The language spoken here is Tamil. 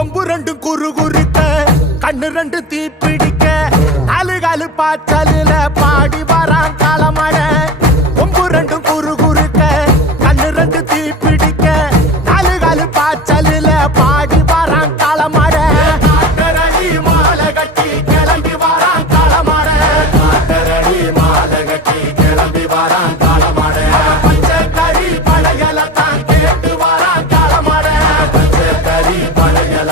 கொம்பு ரெண்டு குறு குறுக்க கண்ணு ரெண்டு தீ பிடிக்க நாலு காலு பாய்ச்சலில பாடி வரான் காலமட கொம்பு ரெண்டு குறு குறுக்க கண்ணு ரெண்டு தீ பிடிக்க நாலு காலு பாய்ச்சலில பாடி வரான் காலமட மாலை கட்டி கிளம்பி வரான் காலமட மாலை கட்டி கிளம்பி வரான் காலமட பச்சை கறி படையல தான் கேட்டு வரான் காலமட பச்சை கறி படையல